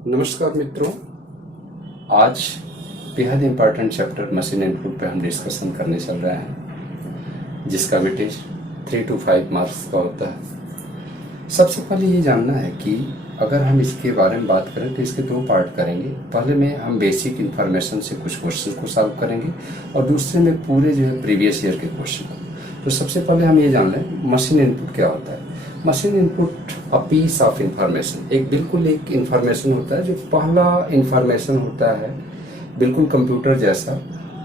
नमस्कार मित्रों, आज बेहद इम्पॉर्टेंट चैप्टर मशीन इनपुट पे हम डिस्कशन करने चल रहे हैं, जिसका वेटेज 3 to 5 मार्क्स का होता है। सबसे पहले ये जानना है कि अगर हम इसके बारे में बात करें तो इसके दो पार्ट करेंगे। पहले में हम बेसिक इन्फॉर्मेशन से कुछ क्वेश्चन को सॉल्व करेंगे और दूसरे में पूरे जो है प्रीवियस ईयर के क्वेश्चन। तो सबसे पहले हम ये जान लें मशीन इनपुट क्या होता है। Machine input a piece of information, एक इंफॉर्मेशन होता है जो पहला इंफॉर्मेशन होता है, बिल्कुल कंप्यूटर जैसा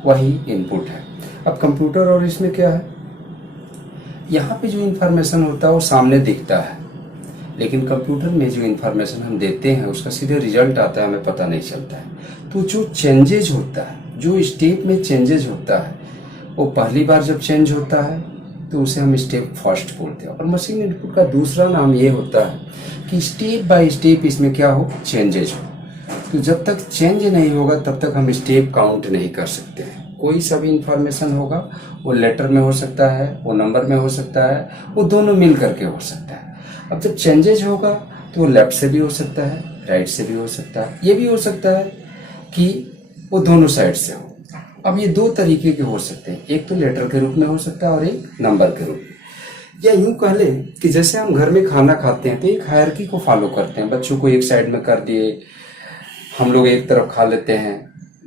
वही इनपुट है। अब कंप्यूटर और इसमें क्या है, यहाँ पे जो इंफॉर्मेशन होता है वो सामने दिखता है, लेकिन कंप्यूटर में जो इंफॉर्मेशन हम देते हैं उसका सीधे रिजल्ट आता है, हमें पता नहीं चलता है। तो जो चेंजेज होता है, जो स्टेप में चेंजेज होता है, वो पहली बार जब चेंज होता है तो उसे हम स्टेप फर्स्ट बोलते हैं। और मशीन इनपुट का दूसरा नाम ये होता है कि स्टेप बाय स्टेप इसमें क्या हो, चेंजेज हो। तो जब तक चेंज नहीं होगा तब तक हम स्टेप काउंट नहीं कर सकते हैं। कोई सा भी इंफॉर्मेशन होगा, वो लेटर में हो सकता है, वो नंबर में हो सकता है, वो दोनों मिल करके हो सकता है। अब जब चेंजेज होगा तो वो लेफ्ट से भी हो सकता है, राइट से भी हो सकता है, ये भी हो सकता है कि वो दोनों साइड से हो। अब ये दो तरीके के हो सकते हैं, एक तो लेटर के रूप में हो सकता है और एक नंबर के रूप में। या यूं कह लें कि जैसे हम घर में खाना खाते हैं तो एक हायरार्की को फॉलो करते हैं। बच्चों को एक साइड में कर दिए, हम लोग एक तरफ खा लेते हैं,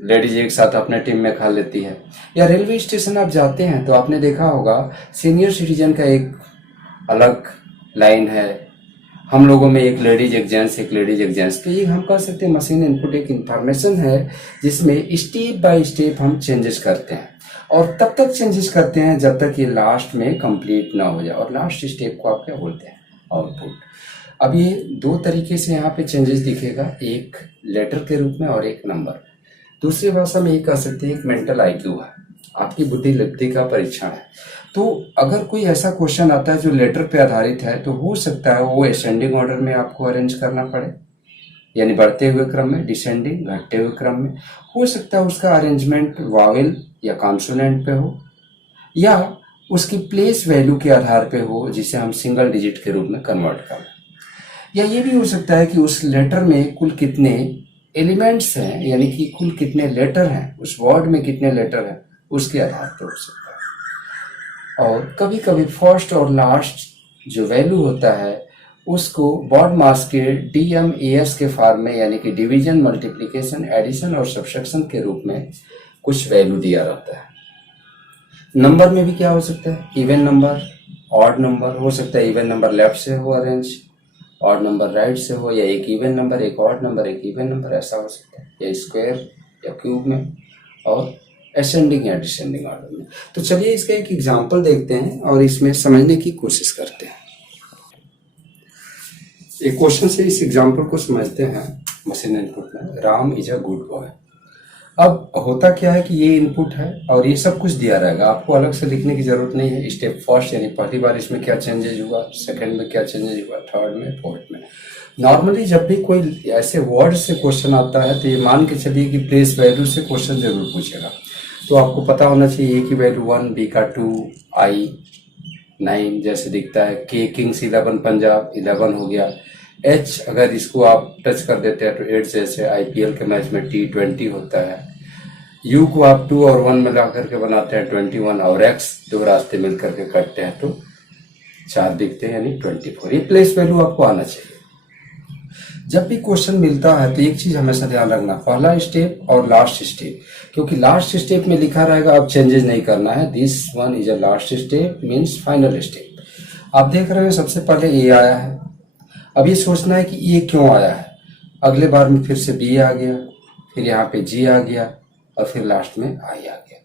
लेडीज एक साथ अपने टीम में खा लेती है। या रेलवे स्टेशन आप जाते हैं तो आपने देखा होगा सीनियर सिटीजन का एक अलग लाइन है, हम लोगों में एक लेडीज एक जेंट्स, एक लेडीज एक जेंट्स। तो ये हम कह सकते हैं मशीन इनपुट एक इंफॉर्मेशन है जिसमें स्टेप बाय स्टेप हम चेंजेस करते हैं, और तब तक चेंजेस करते हैं जब तक ये लास्ट में कंप्लीट ना हो जाए। और लास्ट स्टेप को आप क्या बोलते हैं, आउटपुट। अब ये दो तरीके से यहाँ पे चेंजेस दिखेगा, एक लेटर के रूप में और एक नंबर। दूसरी भाषा में ये कह सकते हैं एक मेंटल आईक्यू है, आपकी बुद्धि का परीक्षण है। तो अगर कोई ऐसा क्वेश्चन आता है जो लेटर पे आधारित है तो हो सकता है वो असेंडिंग ऑर्डर में आपको अरेंज करना पड़े, यानी बढ़ते हुए क्रम में, डिसेंडिंग घटते हुए क्रम में। हो सकता है उसका अरेंजमेंट वावेल या कॉन्सोनेंट पे हो, या उसकी प्लेस वैल्यू के आधार पे हो, जिसे हम सिंगल डिजिट के रूप में कन्वर्ट कर। या ये भी हो सकता है कि उस लेटर में कुल कितने एलिमेंट्स हैं, यानी कि कुल कितने लेटर हैं, उस वर्ड में कितने लेटर हैं, उसके आधार पर हो सकता है। और कभी कभी फर्स्ट और लास्ट जो वैल्यू होता है उसको बॉड मास के DMAS के फॉर्म में, यानी कि डिवीजन, मल्टीप्लिकेशन, एडिशन और सब्सट्रैक्शन के रूप में कुछ वैल्यू दिया रहता है। नंबर में भी क्या हो सकता है, इवन नंबर, ऑड नंबर हो सकता है। इवन नंबर लेफ्ट से हो अरेंज, ऑड नंबर राइट से हो, या एक इवन नंबर, एक ऑड नंबर, एक इवन नंबर, ऐसा हो सकता है। या स्क्वायर या क्यूब में, और असेंडिंग या डिसेंडिंग ऑर्डर में। तो चलिए इसका एक एग्जांपल देखते हैं और इसमें समझने की कोशिश करते हैं। एक क्वेश्चन से इस एग्जांपल को समझते हैं। मशीन इनपुट में Ram is a good boy. अब होता क्या है कि ये इनपुट है और ये सब कुछ दिया रहेगा, आपको अलग से लिखने की जरूरत नहीं है। स्टेप फर्स्ट यानी पहली बार इसमें क्या चेंजेज हुआ, सेकंड में क्या चेंजेज हुआ, थर्ड में, फोर्थ में। नॉर्मली जब भी कोई ऐसे वर्ड से क्वेश्चन आता है तो ये मान के चलिए कि प्लेस वैल्यू से क्वेश्चन जरूर पूछेगा। तो आपको पता होना चाहिए ए की वैल्यू 1, बी का 2, I 9 जैसे दिखता है, के किंग्स 11 पंजाब 11 हो गया। H अगर इसको आप टच कर देते हैं तो 8 जैसे IPL के मैच में T20 होता है। U को आप 2 और 1 मिला करके बनाते हैं 21, और X दो रास्ते मिल करके करते हैं तो 4 दिखते हैं, यानी 24। ये प्लेस वैल्यू आपको आना चाहिए। जब भी क्वेश्चन मिलता है तो एक चीज हमेशा ध्यान रखना, पहला स्टेप और लास्ट स्टेप, क्योंकि लास्ट स्टेप में लिखा रहेगा अब चेंजेस नहीं करना है। This one is a last step means final step. आप देख रहे हैं सबसे पहले ए आया है, अब ये सोचना है कि ये क्यों आया है। अगले बार में फिर से बी आ गया, फिर यहाँ पे जी आ गया, और फिर लास्ट में आई आ गया।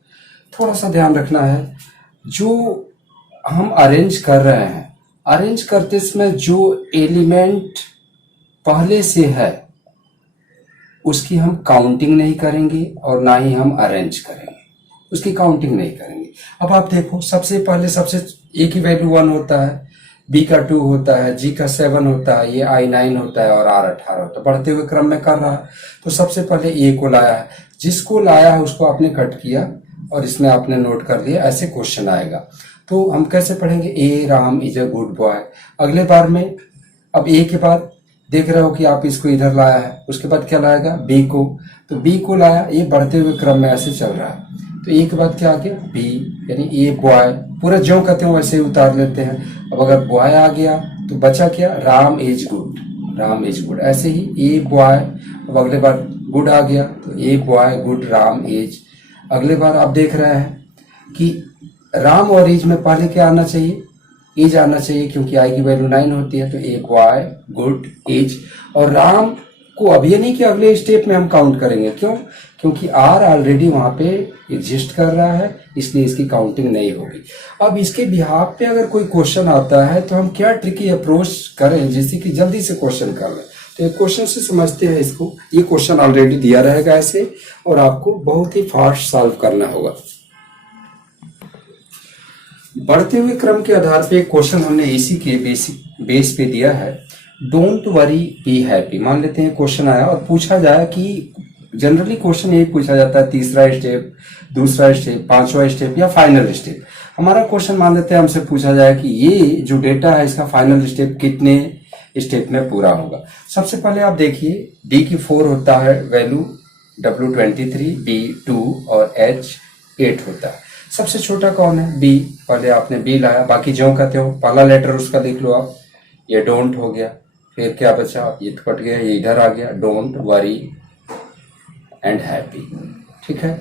थोड़ा सा ध्यान रखना है, जो हम अरेंज कर रहे हैं, अरेंज करते समय जो एलिमेंट पहले से है उसकी हम काउंटिंग नहीं करेंगे और ना ही हम अरेंज करेंगे, उसकी काउंटिंग नहीं करेंगे। अब आप देखो सबसे पहले ए की वैल्यू 1 होता है, बी का 2 होता है, जी का 7 होता है, ये I 9 होता है और R 18 होता है। बढ़ते हुए क्रम में कर रहा है तो सबसे पहले ए को लाया है, जिसको लाया है उसको आपने कट किया और इसमें आपने नोट कर लिया, ऐसे क्वेश्चन आएगा। तो हम कैसे पढ़ेंगे, a Ram is a good boy. अगले बार में अब ए के बाद देख रहे हो कि आप इसको इधर लाया है, उसके बाद क्या लाएगा, बी को, तो बी को लाया, ये बढ़ते हुए क्रम में ऐसे चल रहा है, तो ए के बाद क्या आ गया, बी, यानी ए बॉय, पूरा ज्यों कहते हो वैसे ही उतार लेते हैं। अब अगर बॉय आ गया तो बचा क्या, Ram is good, Ram is good, ऐसे ही ए बॉय। अब अगले बार गुड आ गया तो a boy good Ram is. अगले बार आप देख रहे हैं कि राम और इज में पहले क्या आना चाहिए, इज आना चाहिए, क्योंकि आई की वैल्यू 9 होती है, तो ए बॉय गुड इज। और राम को अब ये नहीं कि अगले स्टेप में हम काउंट करेंगे, क्यों, क्योंकि आर ऑलरेडी वहां पे एग्जिस्ट कर रहा है, इसलिए इसकी काउंटिंग नहीं होगी। अब इसके बिहाफ पे अगर कोई क्वेश्चन आता है तो हम क्या ट्रिकी अप्रोच करें जिससे कि जल्दी से क्वेश्चन कर लें। तो एक क्वेश्चन से समझते हैं इसको। ये क्वेश्चन ऑलरेडी दिया रहेगा ऐसे, और आपको बहुत ही फास्ट सॉल्व करना होगा। बढ़ते हुए क्रम के आधार पे एक क्वेश्चन हमने इसी के बेस पे दिया है, डोंट वरी बी हैप्पी। मान लेते हैं क्वेश्चन आया और पूछा जाए कि जनरली क्वेश्चन यही पूछा जाता है, तीसरा स्टेप, दूसरा स्टेप, पांचवा स्टेप या फाइनल स्टेप। हमारा क्वेश्चन मान लेते हैं हमसे पूछा जाए कि ये जो डेटा है इसका फाइनल स्टेप कितने स्टेप में पूरा होगा। सबसे पहले आप देखिए, डी की 4 होता है वैल्यू, W 23, B 2 और H 8 होता है। सबसे छोटा कौन है, बी। पहले आपने बी लाया, बाकी जो कहते हो पहला लेटर उसका लिख लो आप, ये डोंट हो गया, फिर क्या बचा, ये तो कट गया, ये इधर आ गया, डोंट वरी एंड हैप्पी, ठीक है।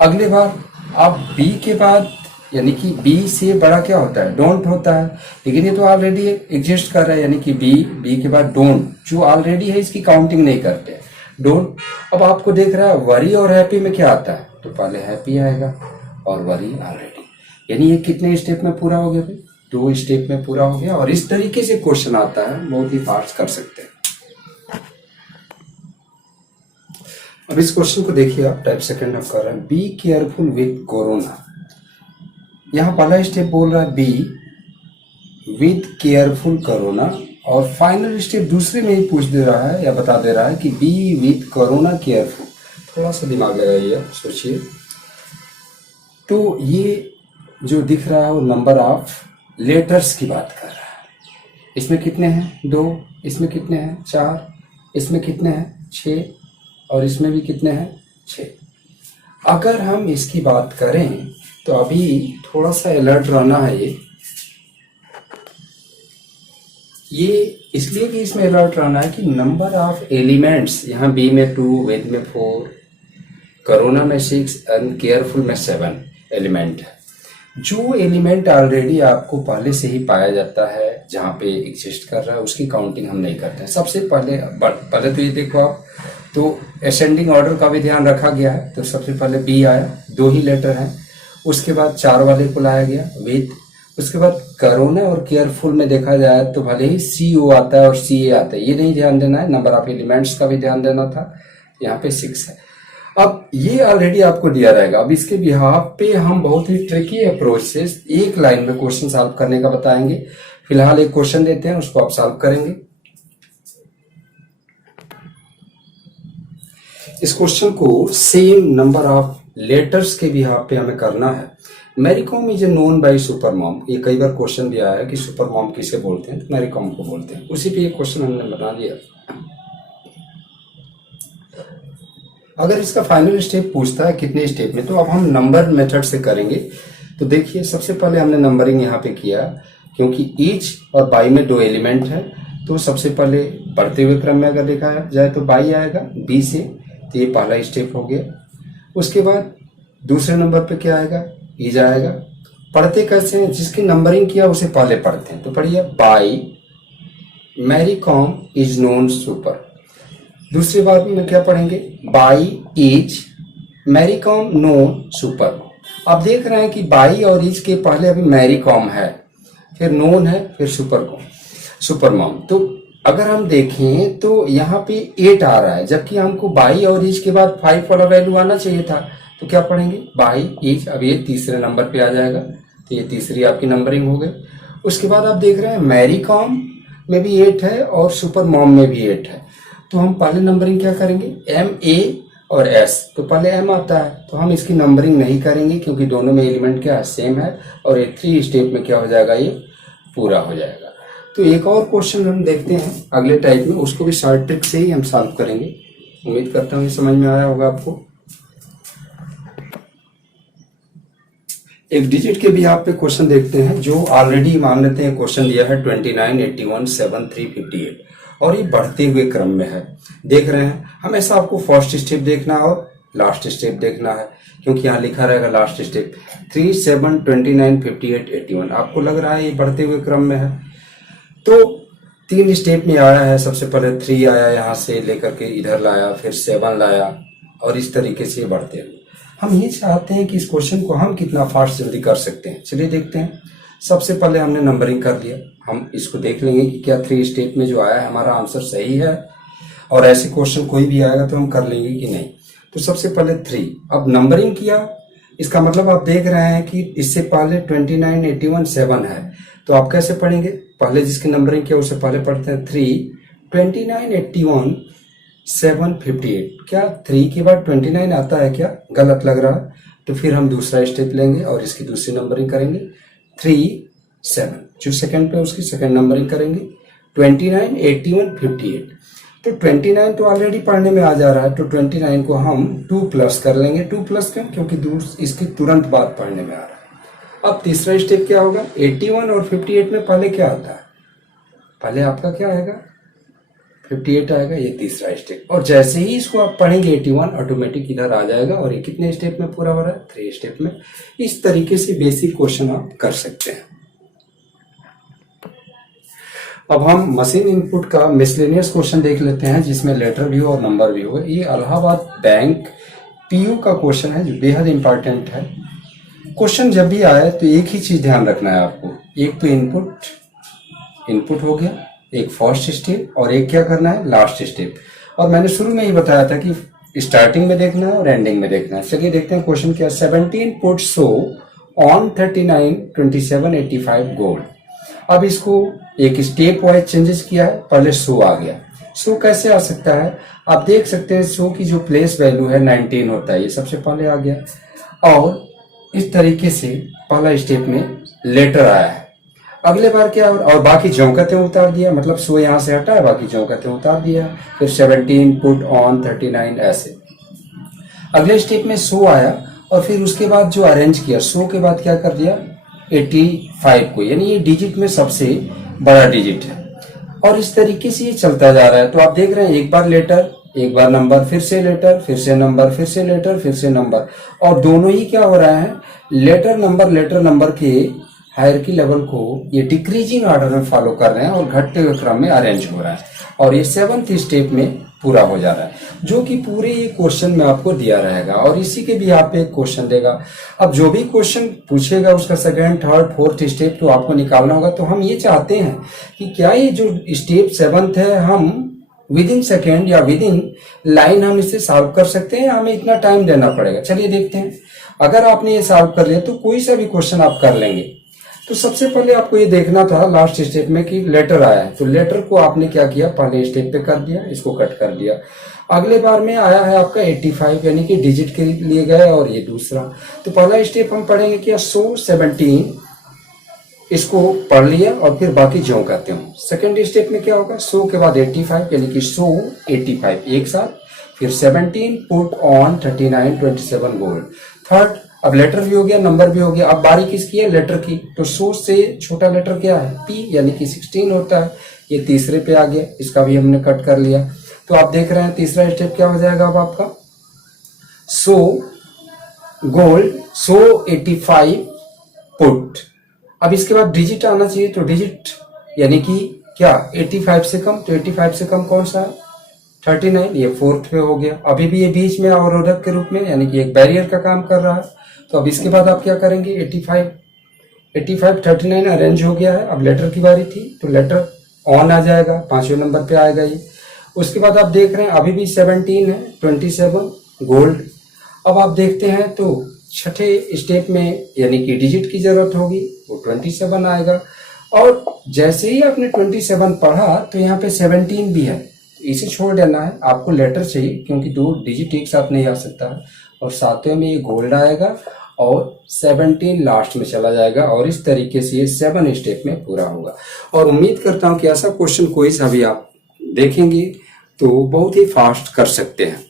अगले बार आप बी के बाद, यानी कि बी से बड़ा क्या होता है, डोंट होता है, लेकिन ये तो ऑलरेडी एग्जिस्ट कर रहा है, यानी कि बी के बाद डोंट, जो ऑलरेडी है इसकी काउंटिंग नहीं करते, डोंट। अब आपको देख रहा है वरी और हैप्पी में क्या आता है, तो पहले हैप्पी आएगा और वरी ऑलरेडी, यानी ये कितने स्टेप में पूरा हो गया भाई, 2 स्टेप में पूरा हो गया। और इस तरीके से क्वेश्चन आता है, बहुत ही फास्ट कर सकते हैं। अब इस क्वेश्चन को देखिए आप, टाइप सेकंड आप कर रहे हैं, बी केयरफुल विद कोरोना। यहां पहला स्टेप बोल रहा है बी विद केयरफुल कोरोना, और फाइनल स्टेप दूसरे में ही पूछ दे रहा है या बता दे रहा है कि बी विद कोरोना केयरफुल। थोड़ा सा दिमाग लगाइए, सोचिए। तो ये जो दिख रहा है वो नंबर ऑफ लेटर्स की बात कर रहा है। इसमें कितने हैं, 2, इसमें कितने हैं, 4, इसमें कितने हैं, 6, और इसमें भी कितने हैं, 6। अगर हम इसकी बात करें तो अभी थोड़ा सा अलर्ट रहना है। ये इसलिए कि इसमें अलर्ट रहना है कि नंबर ऑफ एलिमेंट्स, यहाँ बी में 2, वेद में 4, कोरोना में 6 एंड केयरफुल में 7 एलिमेंट है। जो एलिमेंट ऑलरेडी आपको पहले से ही पाया जाता है, जहां पे एग्जिस्ट कर रहा है, उसकी काउंटिंग हम नहीं करते हैं। सबसे पहले तो ये देखो आप, तो असेंडिंग ऑर्डर का भी ध्यान रखा गया है। तो सबसे पहले बी आया, 2 ही लेटर हैं, उसके बाद 4 वाले को लाया गया विद, उसके बाद कोरोना और केयरफुल में देखा जाए तो भले ही CO आता है और CA आता है, ये नहीं ध्यान देना है, नंबर ऑफ एलिमेंट्स का भी ध्यान देना था। यहाँ पे 6 है। अब ये ऑलरेडी आपको दिया रहेगा। अब इसके बिहाफ पे हम बहुत ही ट्रिकी अप्रोच से एक लाइन में क्वेश्चन सॉल्व करने का बताएंगे। फिलहाल एक क्वेश्चन देते हैं, उसको आप सॉल्व करेंगे। इस क्वेश्चन को सेम नंबर ऑफ लेटर्स के बिहाफ पे हमें करना है। Mary Kom is a known by super mom. ये कई बार क्वेश्चन भी आया है कि सुपर मॉम किसे बोलते हैं, तो मैरी कॉम को बोलते हैं। उसी पे ये क्वेश्चन हमने बना दिया। अगर इसका फाइनल स्टेप पूछता है कितने स्टेप में, तो अब हम नंबर मेथड से करेंगे। तो देखिए, सबसे पहले हमने नंबरिंग यहाँ पे किया, क्योंकि ईच और बाई में 2 एलिमेंट है। तो सबसे पहले बढ़ते हुए क्रम में अगर देखा जाए तो बाई आएगा बी से, तो ये पहला स्टेप हो गया। उसके बाद दूसरे नंबर पे क्या आएगा, ईज आएगा। पढ़ते कैसे हैं, जिसकी नंबरिंग किया उसे पहले पढ़ते हैं। तो पढ़िए, by Mary Kom is known super. दूसरी बार में क्या पढ़ेंगे, by is Mary Kom known super. आप देख रहे हैं कि बाई और इज के पहले अभी मैरी कॉम है, फिर नोन है, फिर सुपर मॉम। तो अगर हम देखें तो यहाँ पे 8 आ रहा है, जबकि हमको बाई और इज के बाद 5 वाला वैल्यू आना चाहिए था। तो क्या पढ़ेंगे, बाई इज, अब ये तीसरे नंबर पे आ जाएगा। तो ये तीसरी आपकी नंबरिंग हो गई। उसके बाद आप देख रहे हैं मैरी कॉम में भी 8 है और सुपर मॉम में भी 8 है। तो हम पहले नंबरिंग क्या करेंगे, MA और S। तो पहले M आता है, तो हम इसकी नंबरिंग नहीं करेंगे, क्योंकि दोनों में एलिमेंट क्या है, सेम है, और ये 3 स्टेप में क्या हो जाएगा, ये पूरा हो जाएगा। तो एक और क्वेश्चन हम देखते हैं अगले टाइप में, उसको भी शॉर्ट ट्रिक से ही हम सॉल्व करेंगे। उम्मीद करता हूँ ये समझ में आया होगा आपको। एक डिजिट के भी आप पे क्वेश्चन देखते हैं जो ऑलरेडी मान लेते हैं क्वेश्चन दिया है 29, 81, 7, 3, 58 और ये बढ़ते हुए क्रम में है। देख रहे हैं, हमेशा आपको फर्स्ट स्टेप देखना और लास्ट स्टेप देखना है, क्योंकि यहाँ लिखा रहेगा लास्ट स्टेप 3, 7, 29, 58, 81। आपको लग रहा है ये बढ़ते हुए क्रम में है, तो 3 स्टेप में आया है। सबसे पहले 3 आया, यहाँ से लेकर के इधर लाया, फिर 7 लाया और इस तरीके से बढ़ते हुए। हम ये चाहते हैं कि इस क्वेश्चन को हम कितना फास्ट जल्दी कर सकते हैं। चलिए देखते हैं। सबसे पहले हमने नंबरिंग कर लिया, हम इसको देख लेंगे कि क्या 3 स्टेप में जो आया है हमारा आंसर सही है, और ऐसे क्वेश्चन कोई भी आएगा तो हम कर लेंगे कि नहीं। तो सबसे पहले 3, अब नंबरिंग किया, इसका मतलब आप देख रहे हैं कि इससे पहले 29, 81, 7 है, तो आप कैसे पढ़ेंगे? पहले जिसकी नंबरिंग किया उससे पहले पढ़ते हैं 3, 29, 81, 7, 58। क्या 3 के बाद 29 आता है? क्या गलत लग रहा है? तो फिर हम दूसरा स्टेप लेंगे और इसकी दूसरी नंबरिंग करेंगे 3, 7। जो सेकंड पे उसकी सेकंड नंबरिंग करेंगे 29, 81, 58। तो 29 तो ऑलरेडी पढ़ने में आ जा रहा है, तो 29 को हम 2 प्लस कर लेंगे। 2 प्लस क्यों? क्योंकि इसकी तुरंत बाद पढ़ने में आ रहा है। अब तीसरा स्टेप क्या होगा? 81 और 58 में पहले क्या आता है? पहले आपका क्या आएगा? 58 आएगा, ये तीसरा स्टेप। और जैसे ही इसको आप पढ़ेंगे 81 ऑटोमेटिक इधर आ जाएगा, और ये कितने स्टेप में पूरा हो रहा है? 3 स्टेप में। इस तरीके से बेसिक क्वेश्चन आप कर सकते हैं। अब हम मशीन इनपुट का मिसलेनियस क्वेश्चन देख लेते हैं, जिसमें लेटर भी हो और नंबर भी हो। ये इलाहाबाद बैंक पीयू का क्वेश्चन है, जो बेहद इंपॉर्टेंट है। क्वेश्चन जब भी आए तो एक ही चीज ध्यान रखना है आपको, एक तो इनपुट हो गया, एक फर्स्ट स्टेप, और एक क्या करना है? Last step. और मैंने शुरू में ही बताया था कि स्टार्टिंग में देखना है और एंडिंग में देखना है। चलिए देखते हैं क्वेश्चन क्या। 17 पुट सो ऑन 39, 27, 85 गोल्ड। अब इसको एक स्टेप वाइज चेंजेस किया है। पहले सो आ गया। सो कैसे आ सकता है? आप देख सकते हैं सो की जो प्लेस वैल्यू है 19 होता है, ये सबसे पहले आ गया, और इस तरीके से पहला स्टेप में लेटर आया है। अगले बार क्या, और बाकी जौकतें उतार दिया, मतलब सो यहां से हटा है, बाकी जौकतें उतार दिया। फिर 17 पुट ऑन 39, ऐसे। अगले स्टेप में सो आया, और फिर उसके बाद जो अरेंज किया, सो के बाद क्या कर दिया? 85 को, यानी ये डिजिट में सबसे बड़ा डिजिट है, और इस तरीके से ये चलता जा रहा है। तो आप देख रहे हैं, एक बार लेटर, एक बार नंबर, फिर से लेटर, फिर से नंबर, फिर से लेटर, फिर से नंबर, और दोनों ही क्या हो रहा है? लेटर नंबर के हायरार्की लेवल को ये डिक्रीजिंग ऑर्डर में फॉलो कर रहे हैं और घटते हुए क्रम में अरेंज हो रहा है, और ये 7th स्टेप में पूरा हो जा रहा है, जो कि पूरे ये क्वेश्चन में आपको दिया रहेगा, और इसी के भी आप एक क्वेश्चन देगा। अब जो भी क्वेश्चन पूछेगा उसका सेकंड, थर्ड, फोर्थ स्टेप तो आपको निकालना होगा। तो हम ये चाहते हैं कि क्या ये जो स्टेप 7th है, हम विद इन सेकेंड या विद इन लाइन हम इसे सॉल्व कर सकते हैं, हमें इतना टाइम देना पड़ेगा। चलिए देखते हैं। अगर आपने ये सॉल्व कर लिया तो कोई सा भी क्वेश्चन आप कर लेंगे। तो सबसे पहले आपको ये देखना था लास्ट स्टेप में कि लेटर आया है, तो लेटर को आपने क्या किया? पहले स्टेप पे कर दिया, इसको कट कर दिया। अगले बार में आया है आपका 85, यानी कि डिजिट के लिए गए, और ये दूसरा। तो पहला स्टेप हम पढ़ेंगे क्या? सो 17, इसको पढ़ लिया, और फिर बाकी ज्यों कहते हो। सेकेंड स्टेप में क्या होगा? सो के बाद 85, यानी कि सो 85 एक साथ, फिर 17 पुट ऑन 39, 27 गोल्ड। थर्ड, अब लेटर भी हो गया, नंबर भी हो गया। अब बारी किसकी है? लेटर की। तो सो से छोटा लेटर क्या है? पी, यानी कि 16 होता है। ये तीसरे पे आ गया, इसका भी हमने कट कर लिया। तो आप देख रहे हैं तीसरा स्टेप क्या हो जाएगा अब आपका? सो गोल्ड, सो 85 पुट। अब इसके बाद डिजिट आना चाहिए, तो डिजिट यानी कि क्या? 85 से कम, तो 85 से कम कौन सा है? 39, ये फोर्थ पे हो गया। अभी भी ये बीच में अवरोधक के रूप में, यानी कि एक बैरियर का काम कर रहा है। तो अब इसके बाद आप क्या करेंगे? 85, 39 अरेंज हो गया है। अब लेटर की बारी थी, तो लेटर ऑन आ जाएगा, 5वें नंबर पे आएगा ये। उसके बाद आप देख रहे हैं अभी भी 17 है, 27 गोल्ड। अब आप देखते हैं तो छठे स्टेप में यानी कि डिजिट की जरूरत होगी, वो 27 आएगा। और जैसे ही आपने 27 पढ़ा तो यहाँ पे 17 भी है, इसे छोड़ देना है। आपको लेटर चाहिए, क्योंकि 2 डिजिट एक साथ नहीं आ सकता है। और सातवें में ये गोल्ड आएगा, और 17 लास्ट में चला जाएगा और इस तरीके से ये 7 स्टेप में पूरा होगा। और उम्मीद करता हूं कि ऐसा क्वेश्चन कोई सा भी आप देखेंगे तो बहुत ही फास्ट कर सकते हैं।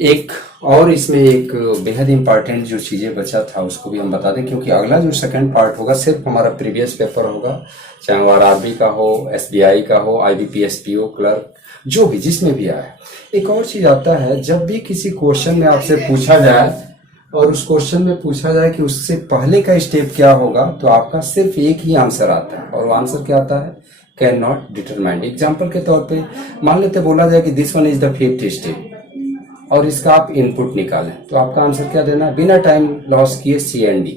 एक और इसमें एक बेहद इंपॉर्टेंट जो चीजें बचा था उसको भी हम बता दें, क्योंकि अगला जो सेकंड पार्ट होगा सिर्फ हमारा प्रीवियस पेपर होगा, चाहे वो आरआरबी का हो, एसबीआई का हो, आईबीपीएस पीओ क्लर्क, जो भी जिसमें भी आए। एक और चीज आता है, जब भी किसी क्वेश्चन में आपसे पूछा जाए और उस क्वेश्चन में पूछा जाए कि उससे पहले का स्टेप क्या होगा, तो आपका सिर्फ एक ही आंसर आता है। और वो आंसर क्या आता है? Can not determined. एग्जाम्पल के तौर पे मान लेते बोला जाए कि this one is the 5th step और इसका आप इनपुट निकालें, तो आपका आंसर क्या देना है? बिना टाइम लॉस किए CND।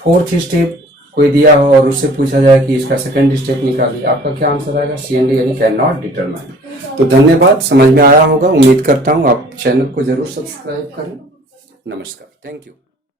4th स्टेप कोई दिया हो और उससे पूछा जाए कि इसका 2nd स्टेप निकालिए, आपका क्या आंसर आएगा? CND, यानी कैन नॉट डिटरमाइन। तो धन्यवाद, समझ में आया होगा। उम्मीद करता हूं आप चैनल को जरूर सब्सक्राइब करें। नमस्कार, थैंक यू।